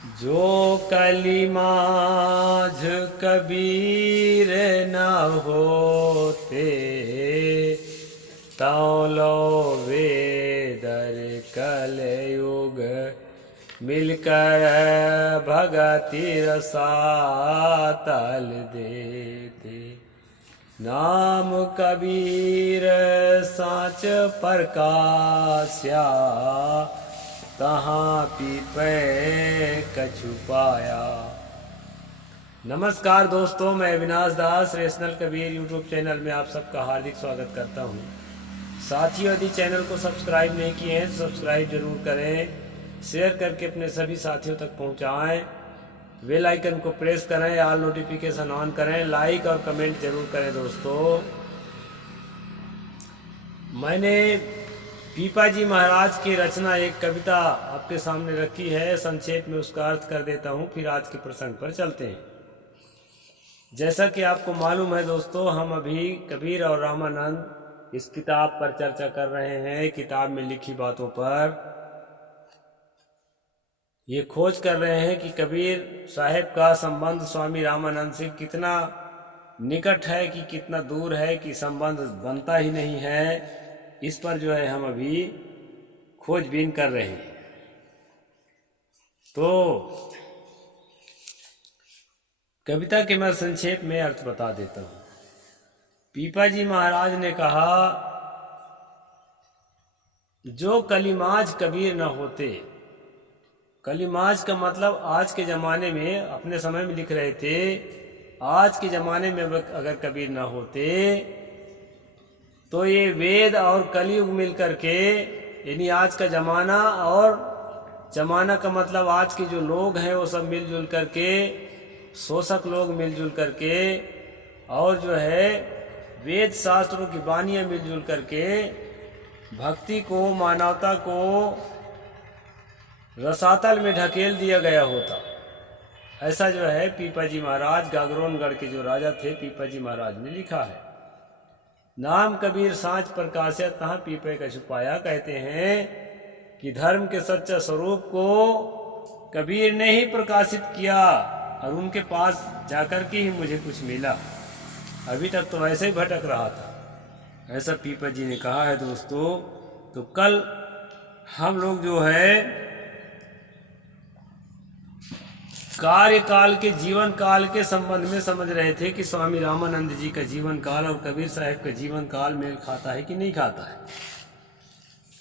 जो कली माझ कबीर न होते, तौलो वेदर कलयुग मिलकर भगति रसातल देते। नाम कबीर साच प्रकाश्या, तहाँ पीपे कछु पाया। नमस्कार दोस्तों, मैं अविनाश दास रेशनल कबीर यूट्यूब चैनल में आप सबका हार्दिक स्वागत करता हूँ। साथियों, यदि चैनल को सब्सक्राइब नहीं किए हैं तो सब्सक्राइब जरूर करें, शेयर करके अपने सभी साथियों तक पहुँचाएँ, बेल आइकन को प्रेस करें, ऑल नोटिफिकेशन ऑन करें, लाइक और कमेंट जरूर करें। दोस्तों, मैंने पीपाजी महाराज की रचना एक कविता आपके सामने रखी है। संक्षेप में उसका अर्थ कर देता हूँ, फिर आज के प्रसंग पर चलते हैं। जैसा कि आपको मालूम है दोस्तों, हम अभी कबीर और रामानंद इस किताब पर चर्चा कर रहे हैं। किताब में लिखी बातों पर ये खोज कर रहे हैं कि कबीर साहब का संबंध स्वामी रामानंद से कितना निकट है कि कितना दूर है, कि संबंध बनता ही नहीं है। इस पर जो है हम अभी खोजबीन कर रहे हैं। तो कविता के मैं संक्षेप में अर्थ बता देता हूँ। पीपाजी महाराज ने कहा, जो कलीमाज कबीर न होते। कलीमाज का मतलब आज के ज़माने में, अपने समय में लिख रहे थे, आज के ज़माने में अगर कबीर न होते तो ये वेद और कलयुग मिल करके, यानी आज का ज़माना और ज़माना का मतलब आज के जो लोग हैं वो सब मिलजुल करके, शोषक लोग मिलजुल करके, और जो है वेद शास्त्रों की वाणियाँ मिलजुल करके भक्ति को, मानवता को रसातल में ढकेल दिया गया होता। ऐसा जो है पीपाजी महाराज, गागरोनगढ़ के जो राजा थे, पीपाजी महाराज ने लिखा है। नाम कबीर सांच प्रकाश्य, तहाँ पीपे का छुपाया। कहते हैं कि धर्म के सच्चा स्वरूप को कबीर ने ही प्रकाशित किया, और उनके पास जाकर के ही मुझे कुछ मिला। अभी तक तो ऐसे ही भटक रहा था, ऐसा पीपाजी ने कहा है। दोस्तों, तो कल हम लोग जो है कार्यकाल के, जीवन काल के संबंध में समझ रहे थे कि स्वामी रामानंद जी का जीवन काल और कबीर साहब का जीवन काल मेल खाता है कि नहीं खाता है।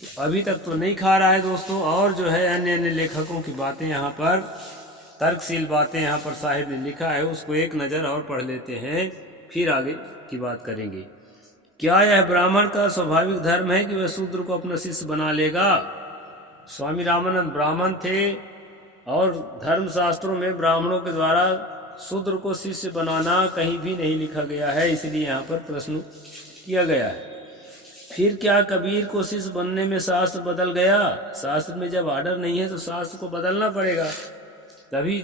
तो अभी तक तो नहीं खा रहा है दोस्तों। और जो है अन्य अन्य लेखकों की बातें यहाँ पर, तर्कशील बातें यहाँ पर साहिब ने लिखा है, उसको एक नज़र और पढ़ लेते हैं, फिर आगे की बात करेंगे। क्या यह ब्राह्मण का स्वाभाविक धर्म है कि वह शूद्र को अपना शिष्य बना लेगा? स्वामी रामानंद ब्राह्मण थे, और धर्मशास्त्रों में ब्राह्मणों के द्वारा शूद्र को शिष्य बनाना कहीं भी नहीं लिखा गया है, इसलिए यहाँ पर प्रश्न किया गया है। फिर क्या कबीर को शिष्य बनने में शास्त्र बदल गया? शास्त्र में जब आर्डर नहीं है तो शास्त्र को बदलना पड़ेगा, तभी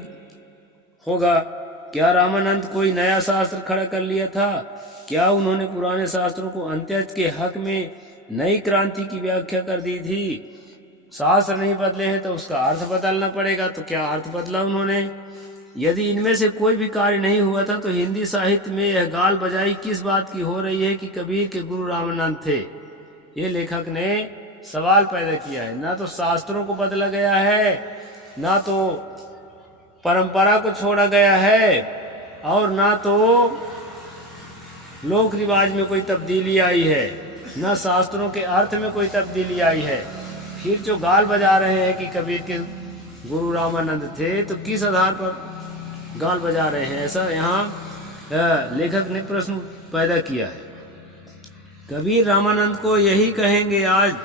होगा। क्या रामानंद कोई नया शास्त्र खड़ा कर लिया था? क्या उन्होंने पुराने शास्त्रों को अंत्यज के हक में नई क्रांति की व्याख्या कर दी थी? शास्त्र नहीं बदले हैं तो उसका अर्थ बदलना पड़ेगा। तो क्या अर्थ बदला उन्होंने? यदि इनमें से कोई भी कार्य नहीं हुआ था तो हिंदी साहित्य में यह गाल बजाई किस बात की हो रही है कि कबीर के गुरु रामानंद थे? ये लेखक ने सवाल पैदा किया है। ना तो शास्त्रों को बदला गया है, ना तो परंपरा को छोड़ा गया है, और ना तो लोक रिवाज में कोई तब्दीली आई है, ना शास्त्रों के अर्थ में कोई तब्दीली आई है। फिर जो गाल बजा रहे हैं कि कबीर के गुरु रामानंद थे, तो किस आधार पर गाल बजा रहे हैं? ऐसा यहाँ लेखक ने प्रश्न पैदा किया है। कबीर रामानंद को यही कहेंगे आज,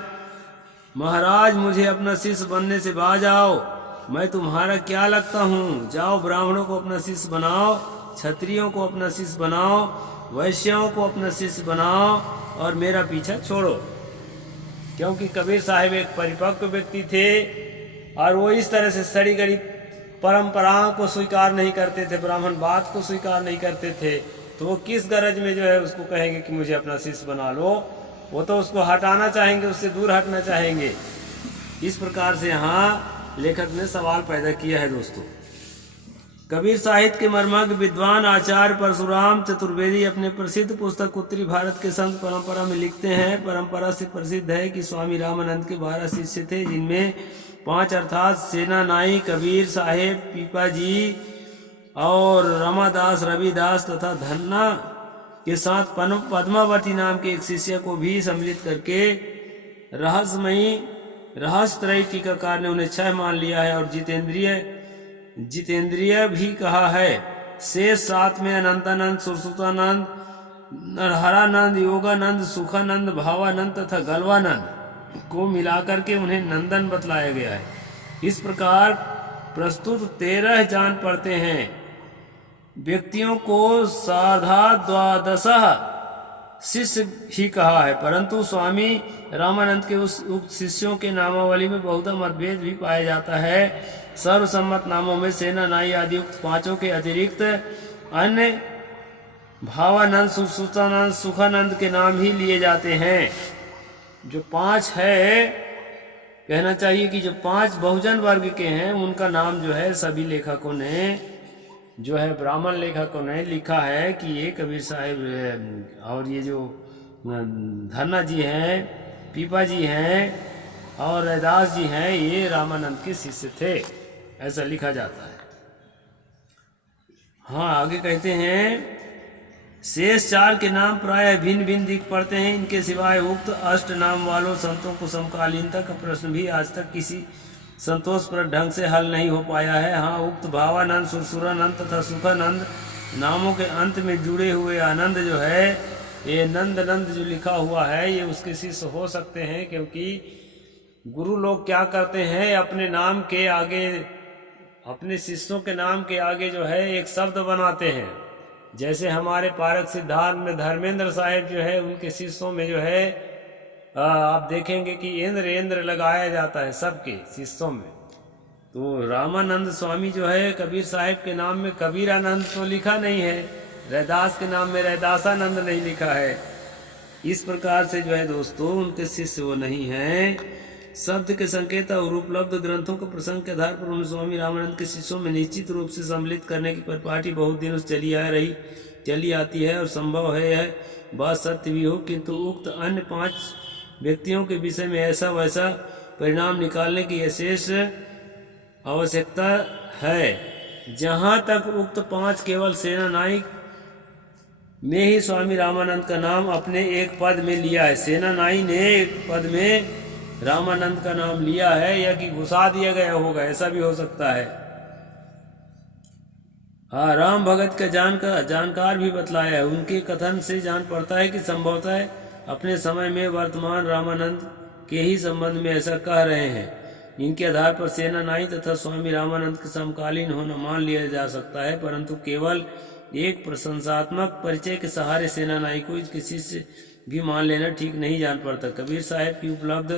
महाराज मुझे अपना शिष्य बनने से बाज आओ, मैं तुम्हारा क्या लगता हूँ? जाओ ब्राह्मणों को अपना शिष्य बनाओ, क्षत्रियों को अपना शिष्य बनाओ, वैश्यों को अपना शिष्य बनाओ, और मेरा पीछा छोड़ो। क्योंकि कबीर साहब एक परिपक्व व्यक्ति थे, और वो इस तरह से सड़ी गड़ी परंपराओं को स्वीकार नहीं करते थे, ब्राह्मण बात को स्वीकार नहीं करते थे। तो वो किस गरज में जो है उसको कहेंगे कि मुझे अपना शिष्य बना लो? वो तो उसको हटाना चाहेंगे, उससे दूर हटना चाहेंगे। इस प्रकार से यहाँ लेखक ने सवाल पैदा किया है दोस्तों। कबीर साहित्य के मर्मज्ञ विद्वान आचार्य परशुराम चतुर्वेदी अपने प्रसिद्ध पुस्तक उत्तरी भारत के संत परंपरा में लिखते हैं, परंपरा से प्रसिद्ध है कि स्वामी रामानंद के 12 शिष्य थे, जिनमें 5 अर्थात सेना नाई, कबीर साहेब, पीपा जी और रमादास, रविदास तथा धन्ना के साथ पद्मावती नाम के एक शिष्य को भी सम्मिलित करके रहस्यमयी रहस्यत्रयी टीकाकार ने उन्हें 6 मान लिया है और जितेंद्रिय भी कहा है। शेष 7 में अनंतानंद, सुरसुतानंद, नरहरानंद, योगानंद, सुखानंद, भावानंद तथा गलवानंद को मिलाकर के उन्हें नंदन बतलाया गया है। इस प्रकार प्रस्तुत 13 जान पड़ते हैं व्यक्तियों को सार्धा द्वादश शिष्य ही कहा है, परंतु स्वामी रामानंद के उस उक्त शिष्यों के नामावली में बहुत मतभेद भी पाया जाता है। सर्वसम्मत नामों में सेना नाई आदि उक्त 5 के अतिरिक्त अन्य भावानंद, सुरसुतानंद, सुखानंद के नाम ही लिए जाते हैं। जो 5 है, कहना चाहिए कि जो 5 बहुजन वर्ग के हैं उनका नाम जो है सभी लेखकों ने जो है ब्राह्मण लेखकों ने लिखा है कि ये कबीर साहिब और ये जो धन्ना जी हैं, पीपा जी हैं और रैदास जी हैं, ये रामानंद के शिष्य थे, ऐसा लिखा जाता है। हाँ, आगे कहते हैं शेष 4 के नाम प्राय भिन्न भिन्न दिख पड़ते हैं। इनके सिवाय उक्त 8 नाम वालों संतों को समकालीनता का प्रश्न भी आज तक किसी संतोषप्रद ढंग से हल नहीं हो पाया है। हाँ, उक्त भावानंद, सुरसुरानंद तथा सुखानंद नामों के अंत में जुड़े हुए आनंद जो है, ये नंद जो लिखा हुआ है, ये उसके शिष्य हो सकते हैं, क्योंकि गुरु लोग क्या करते हैं, अपने नाम के आगे, अपने शिष्यों के नाम के आगे जो है एक शब्द बनाते हैं। जैसे हमारे पारक सिद्धार्थ में धर्मेंद्र साहिब जो है, उनके शिष्यों में जो है आप देखेंगे कि इंद्र लगाया जाता है सबके शिष्यों में। तो रामानंद स्वामी जो है कबीर साहिब के नाम में कबीरानंद तो लिखा नहीं है, रैदास के नाम में रैदासानंद नहीं लिखा है। इस प्रकार से जो है दोस्तों उनके शिष्य वो नहीं हैं। शब्द के संकेत और उपलब्ध ग्रंथों के प्रसंग के आधार पर उन्हें स्वामी रामानंद के शिष्यों में निश्चित रूप से सम्मिलित करने की परिपाटी बहुत दिनों से चली आती है और संभव है यह बात सत्य भी हो, किंतु उक्त अन्य 5 व्यक्तियों के विषय में ऐसा वैसा परिणाम निकालने की विशेष आवश्यकता है। जहाँ तक उक्त 5 केवल सेना नायक में ही स्वामी रामानंद का नाम अपने एक पद में लिया है, सेना नाई ने एक पद में रामानंद का नाम लिया है, या कि घुसा दिया गया होगा, ऐसा भी हो सकता है। हाँ, राम भगत का जानकार भी बतलाया है। उनके कथन से जान पड़ता है कि संभवतः अपने समय में वर्तमान रामानंद के ही संबंध में ऐसा कह रहे हैं। इनके आधार पर सेना नाई तथा स्वामी रामानंद के समकालीन होना मान लिया जा सकता है, परंतु केवल एक प्रशंसात्मक परिचय के सहारे सेना नाई को इसके शिष्य भी मान लेना ठीक नहीं जान पड़ता। कबीर साहिब की उपलब्ध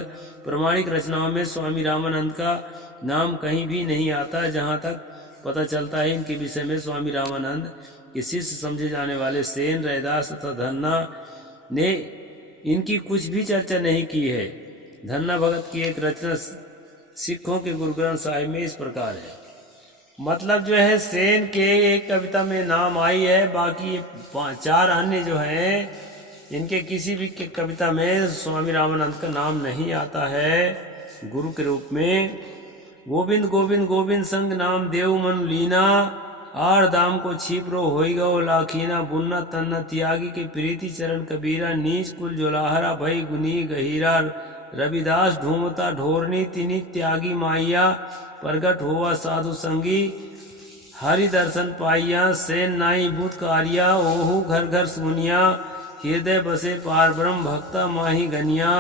प्रमाणिक रचनाओं में स्वामी रामानंद का नाम कहीं भी नहीं आता। जहाँ तक पता चलता है, इनके विषय में स्वामी रामानंद के शिष्य समझे जाने वाले सेन, रैदास तथा धन्ना ने इनकी कुछ भी चर्चा नहीं की है। धन्ना भगत की एक रचना सिखों के गुरु ग्रंथ साहिब में इस प्रकार है। मतलब जो है सेन के एक कविता में नाम आई है, बाकी 4 अन्य जो हैं इनके किसी भी कविता में स्वामी रामानंद का नाम नहीं आता है गुरु के रूप में। गोविंद गोविंद गोविंद संग नाम देव मन लीना, आर दाम को छिपरो होई गो लाखीना, बुन्ना तन्ना त्यागी के प्रीति चरण कबीरा, नीच कुल जोलाहरा भई गुनी गहीरा, रविदास ढूंढता ढोरनी तिनी त्यागी माइया, प्रगट हुआ साधु संगी हरि दर्शन पाइया, सेन नाई बुत कारिया ओहू घर घर सुनिया, हृदय बसे पार ब्रह्म भक्ता माही गनिया,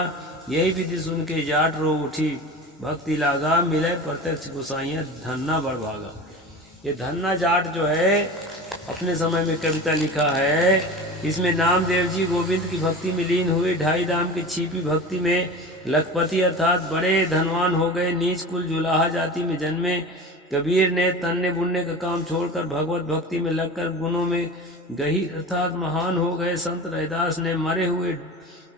यही विधि सुन के जाट रो उठी भक्ति लागा, मिले प्रत्यक्ष गोसाइया धन्ना बड़ भागा। ये धन्ना जाट जो है अपने समय में कविता लिखा है। इसमें नामदेव जी गोविंद की भक्ति में लीन हुए, 2.5 दाम की छिपी भक्ति में लखपति अर्थात बड़े धनवान हो गए, नीच कुल जुलाहा जाति में जन्मे। कबीर ने तन्ने बुनने का काम छोड़कर भगवत भक्ति में लगकर गुणों में गहीर अर्थात महान हो गए। संत रैदास ने मरे हुए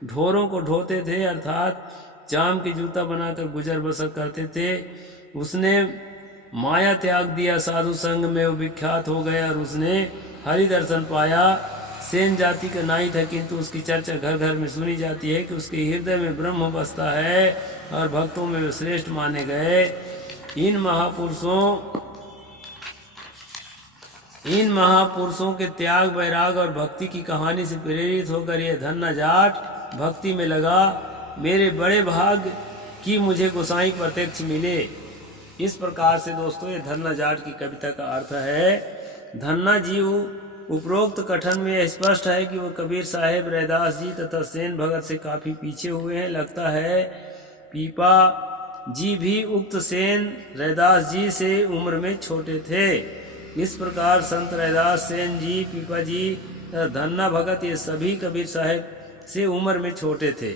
ढोरों को ढोते थे, अर्थात चाम की जूता बनाकर गुजर बसर करते थे। उसने माया त्याग दिया, साधु संग में वो विख्यात हो गया और उसने हरि दर्शन पाया। सेन जाति का नाई था, किंतु उसकी चर्चा घर घर में सुनी जाती है कि उसके हृदय में ब्रह्म बसता है और भक्तों में वे श्रेष्ठ माने गए। इन महापुरुषों के त्याग, वैराग और भक्ति की कहानी से प्रेरित होकर यह धन्ना जाट भक्ति में लगा। मेरे बड़े भाग कि मुझे गोसाई प्रत्यक्ष मिले। इस प्रकार से दोस्तों ये धन्ना जाट की कविता का अर्थ है। धन्ना जी उपरोक्त कथन में स्पष्ट है कि वो कबीर साहेब, रैदास जी तथा सेन भगत से काफी पीछे हुए हैं। लगता है पीपा जी भी उक्त सेन रैदास जी से उम्र में छोटे थे। इस प्रकार संत रैदास, सेन जी, पीपा जी तथा धन्ना भगत ये सभी कबीर साहेब से उम्र में छोटे थे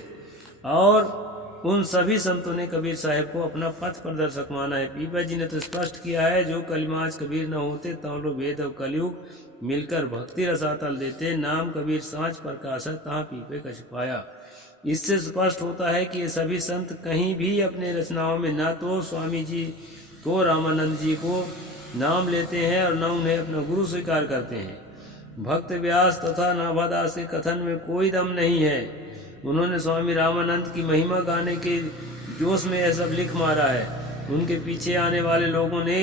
और उन सभी संतों ने कबीर साहेब को अपना पथ प्रदर्शक माना है। पीपा जी ने तो स्पष्ट किया है, जो कलिमाज कबीर न होते तौलो वेद और कलयुग मिलकर भक्ति रसातल देते। नाम कबीर सांच प्रकाश तहाँ पीपे का छिपाया। इससे स्पष्ट होता है कि ये सभी संत कहीं भी अपने रचनाओं में न तो स्वामी जी तो रामानंद जी को नाम लेते हैं और न उन्हें अपना गुरु स्वीकार करते हैं। भक्त व्यास तथा नाभादास के कथन में कोई दम नहीं है। उन्होंने स्वामी रामानंद की महिमा गाने के जोश में यह सब लिख मारा है। उनके पीछे आने वाले लोगों ने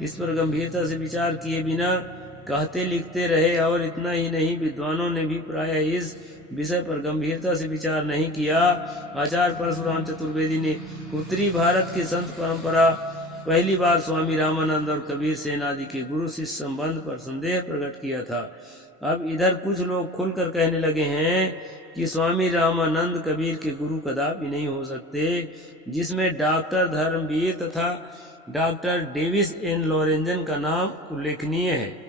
इस पर गंभीरता से विचार किए बिना कहते लिखते रहे और इतना ही नहीं, विद्वानों ने भी प्रायः इस विषय पर गंभीरता से विचार नहीं किया। आचार्य परशुराम चतुर्वेदी ने उत्तरी भारत की संत परंपरा पहली बार स्वामी रामानंद और कबीर सेन आदि के गुरु शिष्य संबंध पर संदेह प्रकट किया था। अब इधर कुछ लोग खुलकर कहने लगे हैं कि स्वामी रामानंद कबीर के गुरु कदापि नहीं हो सकते, जिसमें डॉक्टर धर्मवीर तथा डॉक्टर डेविस एन लॉरेंजन का नाम उल्लेखनीय है।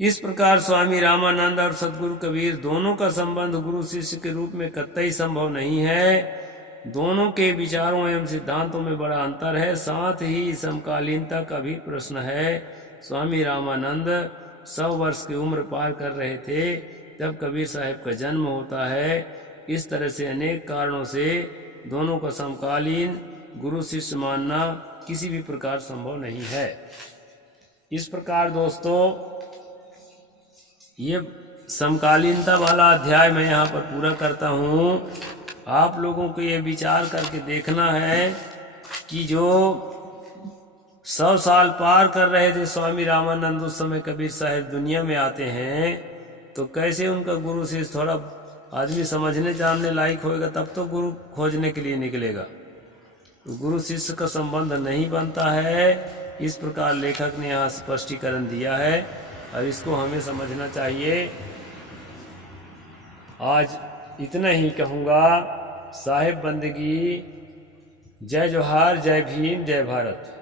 इस प्रकार स्वामी रामानंद और सदगुरु कबीर दोनों का संबंध गुरु शिष्य के रूप में कतई संभव नहीं है। दोनों के विचारों एवं सिद्धांतों में बड़ा अंतर है। साथ ही समकालीनता का भी प्रश्न है। स्वामी रामानंद 100 वर्ष की उम्र पार कर रहे थे तब कबीर साहब का जन्म होता है। इस तरह से अनेक कारणों से दोनों का समकालीन गुरु शिष्य मानना किसी भी प्रकार संभव नहीं है। इस प्रकार दोस्तों ये समकालीनता वाला अध्याय मैं यहाँ पर पूरा करता हूँ। आप लोगों को ये विचार करके देखना है कि जो 100 साल पार कर रहे थे स्वामी रामानंद, उस समय कबीर साहब दुनिया में आते हैं तो कैसे उनका गुरु शिष्य थोड़ा आदमी समझने जानने लायक होएगा तब तो गुरु खोजने के लिए निकलेगा। तो गुरु शिष्य का संबंध नहीं बनता है। इस प्रकार लेखक ने यहाँ स्पष्टीकरण दिया है और इसको हमें समझना चाहिए। आज इतना ही कहूँगा। साहेब बंदगी, जय जोहार, जय भीम, जय भारत।